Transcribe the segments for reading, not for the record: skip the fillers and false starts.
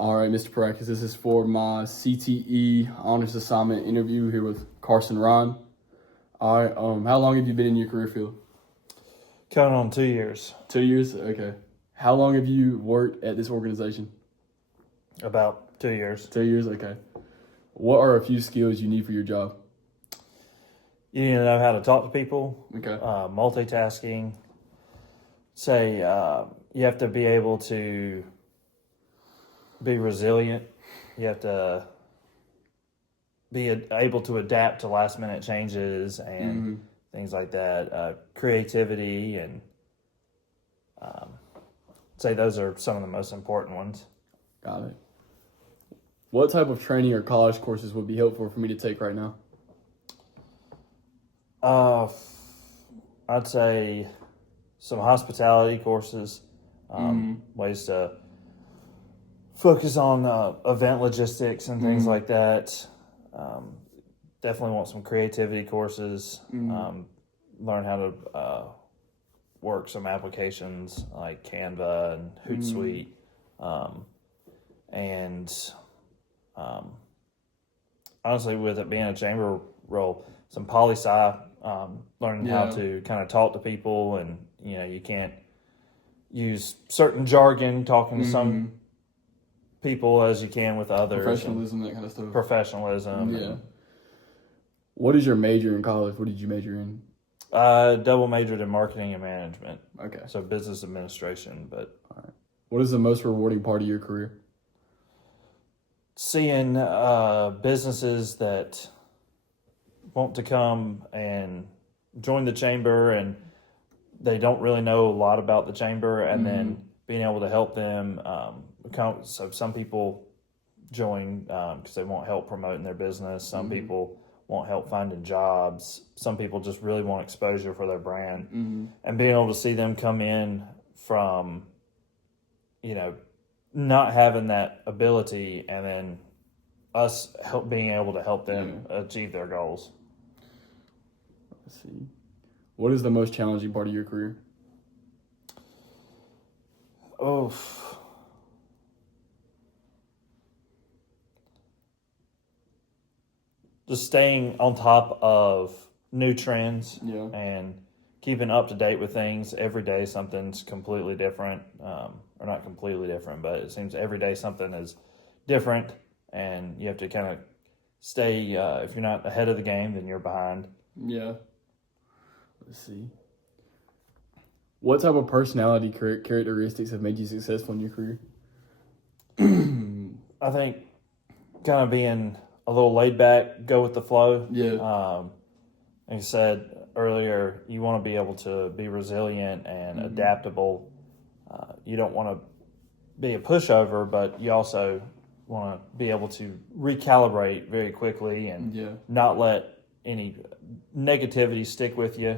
All right, Mr. Practice, this is for my CTE Honors Assignment interview here with Carson Ryan. All right, how long have you been in your career field? Coming on 2 years. 2 years? Okay. How long have you worked at this organization? About 2 years. 2 years? Okay. What are a few skills you need for your job? You need to know how to talk to people, Okay. multitasking. You have to be able to be resilient. You have to be able to adapt to last minute changes and things like that. Creativity and say those are some of the most important ones. Got it. What type of training or college courses would be helpful for me to take right now? I'd say some hospitality courses, ways to focus on event logistics and things like that. Definitely want some creativity courses. Learn how to work some applications like Canva and Hootsuite. Honestly, with it being a chamber role, some poli-sci, learning how to kind of talk to people, and you can't use certain jargon talking to some people as you can with others. Professionalism, that kind of stuff. Professionalism. Yeah. What is your major in college? What did you major in? Double majored in marketing and management. Okay. So business administration. But all right. What is the most rewarding part of your career? Seeing businesses that want to come and join the chamber and they don't really know a lot about the chamber, and then being able to help them. So some people join because they want help promoting their business. Some people want help finding jobs. Some people just really want exposure for their brand. And being able to see them come in from, not having that ability, and then us being able to help them achieve their goals. Let's see. What is the most challenging part of your career? Just staying on top of new trends and keeping up to date with things. Every day something's completely different, or not completely different, but it seems every day something is different, and you have to kind of stay, if you're not ahead of the game, then you're behind. Yeah. Let's see. What type of personality characteristics have made you successful in your career? I think kind of being a little laid back, go with the flow. Yeah. Like I said earlier, you want to be able to be resilient and adaptable. You don't want to be a pushover, but you also want to be able to recalibrate very quickly and not let any negativity stick with you.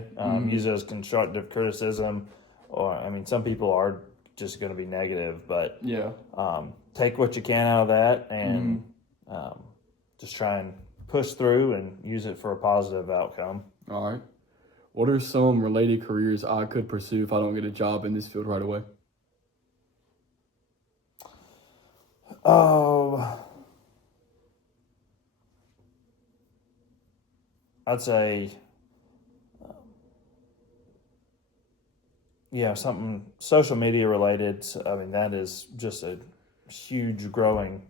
Use it as constructive criticism, or some people are just going to be negative, but take what you can out of that and just try and push through and use it for a positive outcome. All right. What are some related careers I could pursue if I don't get a job in this field right away? I'd say, something social media related. That is just a huge growing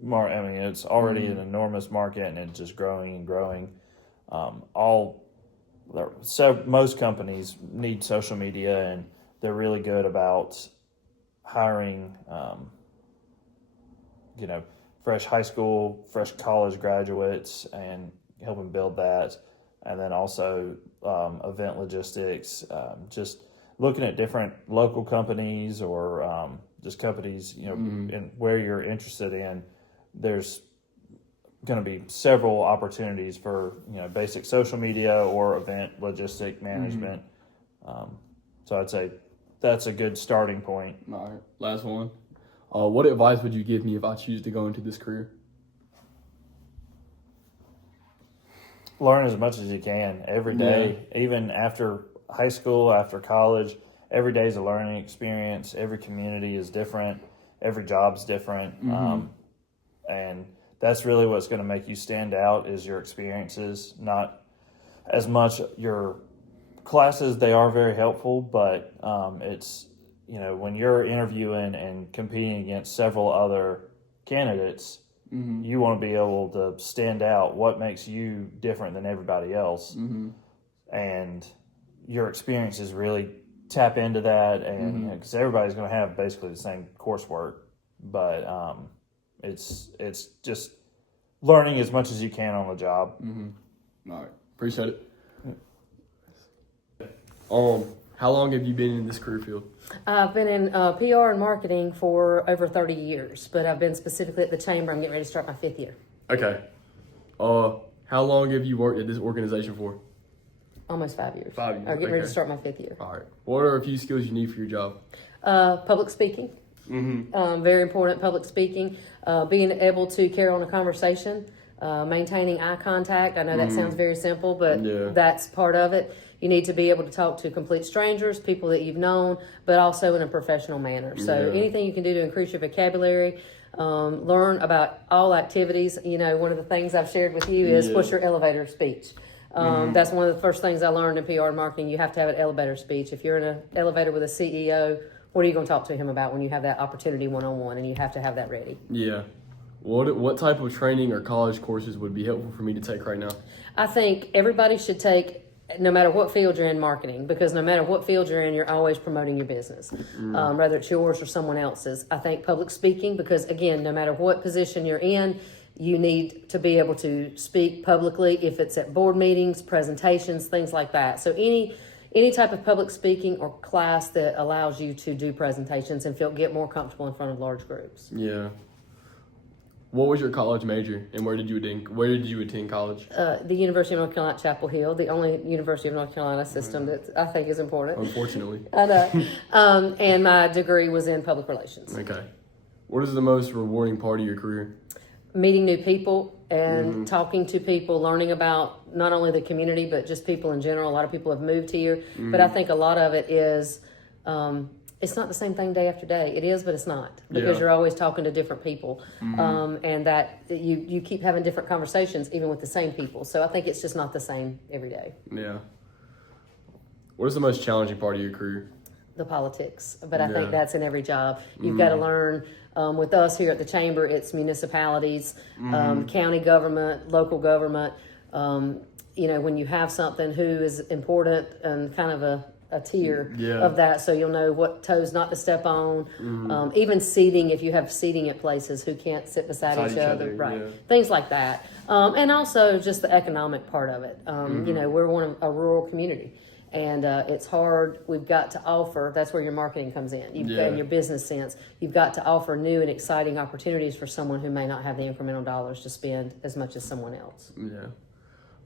market. It's already an enormous market, and it's just growing and growing. So most companies need social media, and they're really good about hiring, fresh high school, fresh college graduates, and helping build that. And then also event logistics, just looking at different local companies or just companies, and where you're interested in. There's going to be several opportunities for basic social media or event logistic management. So I'd say that's a good starting point. All right, last one. What advice would you give me if I choose to go into this career? Learn as much as you can every day, even after high school, after college. Every day is a learning experience. Every community is different. every job's different. And that's really what's going to make you stand out is your experiences, not as much your classes. They are very helpful, but it's, when you're interviewing and competing against several other candidates, you want to be able to stand out. What makes you different than everybody else? And your experiences really tap into that, and because everybody's going to have basically the same coursework, but it's just learning as much as you can on the job. All right, appreciate it. How long have you been in this career field? I've been in PR and marketing for over 30 years, but I've been specifically at the Chamber. I'm getting ready to start my 5th year. Okay. How long have you worked at this organization for? Almost 5 years. 5 years. I'm getting ready to start my 5th year. All right. What are a few skills you need for your job? Public speaking. Very important, public speaking. Being able to carry on a conversation. Maintaining eye contact. I know that sounds very simple, but that's part of it. You need to be able to talk to complete strangers, people that you've known, but also in a professional manner. So anything you can do to increase your vocabulary, learn about all activities. One of the things I've shared with you is what's your elevator speech. That's one of the first things I learned in PR and marketing. You have to have an elevator speech. If you're in an elevator with a CEO, what are you going to talk to him about when you have that opportunity one-on-one, and you have to have that ready. Yeah. What type of training or college courses would be helpful for me to take right now? I think everybody should take, no matter what field you're in, marketing, because no matter what field you're in, you're always promoting your business, whether it's yours or someone else's. I think public speaking, because again, no matter what position you're in, you need to be able to speak publicly, if it's at board meetings, presentations, things like that. So any type of public speaking or class that allows you to do presentations and get more comfortable in front of large groups. Yeah. What was your college major, and where did you attend college? The University of North Carolina at Chapel Hill, the only University of North Carolina system that I think is important. Unfortunately. I know. And my degree was in public relations. Okay. What is the most rewarding part of your career? Meeting new people and talking to people, learning about not only the community, but just people in general. A lot of people have moved here, but I think a lot of it is, it's not the same thing day after day. It is, but it's not, because you're always talking to different people, and that you keep having different conversations even with the same people. So I think it's just not the same every day. Yeah. What is the most challenging part of your career? The politics, but I think that's in every job. You've got to learn. With us here at the Chamber, it's municipalities, county government, local government. When you have something, who is important and kind of a tier of that, so you'll know what toes not to step on. Even seating, if you have seating at places, who can't sit beside each other, right? Things like that, and also just the economic part of it. We're a rural community, and it's hard. We've got to offer. That's where your marketing comes in. And your business sense. You've got to offer new and exciting opportunities for someone who may not have the incremental dollars to spend as much as someone else. Yeah.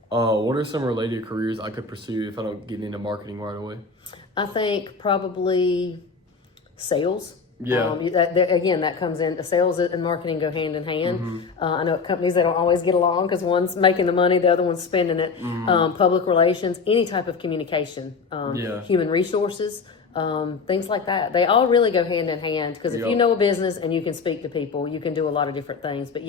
What are some related careers I could pursue if I don't get into marketing right away? I think probably sales. Yeah. That comes in. Sales and marketing go hand in hand. I know at companies, they don't always get along because one's making the money, the other one's spending it. Public relations, any type of communication, human resources, things like that. They all really go hand in hand, because if you know a business and you can speak to people, you can do a lot of different things. But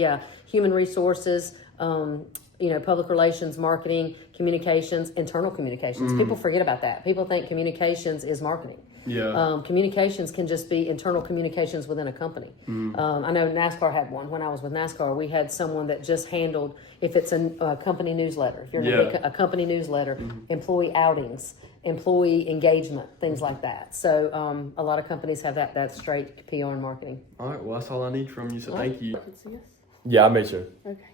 human resources, public relations, marketing, communications, internal communications. People forget about that. People think communications is marketing. Communications can just be internal communications within a company. I know NASCAR had one. When I was with NASCAR, we had someone that just handled, if it's a company newsletter, if you're in a company newsletter, employee outings, employee engagement, things like that. So a lot of companies have that straight PR and marketing. All right, well, that's all I need from you, so thank you. Can see us? Yeah, I made sure. Okay.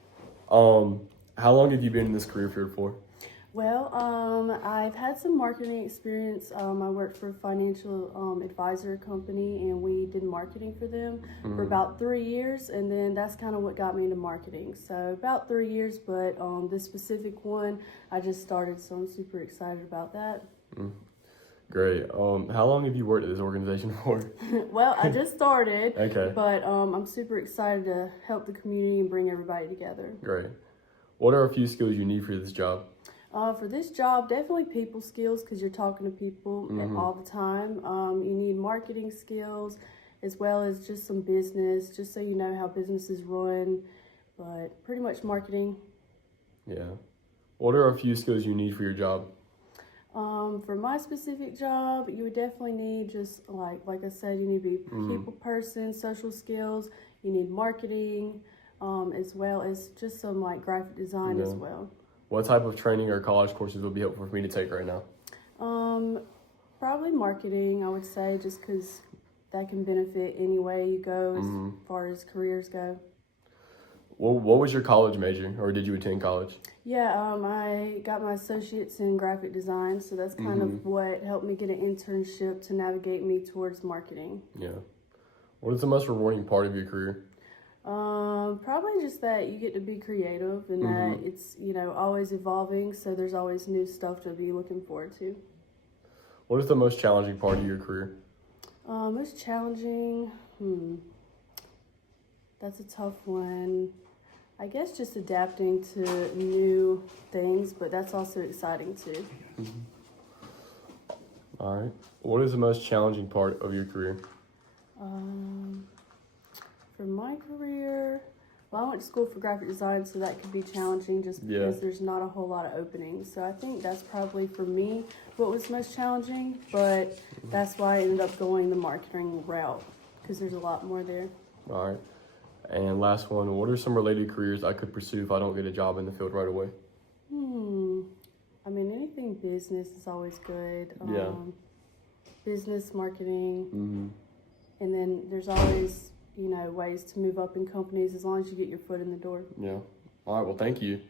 How long have you been in this career field for? Well, I've had some marketing experience. I worked for a financial advisor company, and we did marketing for them for about 3 years, and then that's kind of what got me into marketing. So about 3 years, but this specific one, I just started, so I'm super excited about that. Great. How long have you worked at this organization for? Well, I just started, Okay. but I'm super excited to help the community and bring everybody together. Great. What are a few skills you need for this job? For this job, definitely people skills, because you're talking to people all the time. You need marketing skills. as well as just some business, just so you know how businesses run, but pretty much marketing. Yeah. What are a few skills you need for your job? For my specific job, you would definitely need just like I said, you need to be a people person, social skills, you need marketing, as well as just some like graphic design as well. What type of training or college courses would be helpful for me to take right now? Probably marketing, I would say, just because that can benefit any way you go as far as careers go. What was your college major, or did you attend college? Yeah, I got my associates in graphic design, so that's kind of what helped me get an internship to navigate me towards marketing. Yeah. What is the most rewarding part of your career? Probably just that you get to be creative and that it's, always evolving, so there's always new stuff to be looking forward to. What is the most challenging part of your career? Most challenging, that's a tough one. I guess just adapting to new things, but that's also exciting too. All right. What is the most challenging part of your career? For my career, well, I went to school for graphic design, so that could be challenging just because there's not a whole lot of openings. So I think that's probably for me what was most challenging, but that's why I ended up going the marketing route because there's a lot more there. All right. And last one, what are some related careers I could pursue if I don't get a job in the field right away? I mean, anything business is always good. Yeah. Business, marketing. And then there's always, ways to move up in companies as long as you get your foot in the door. Yeah. All right. Well, thank you.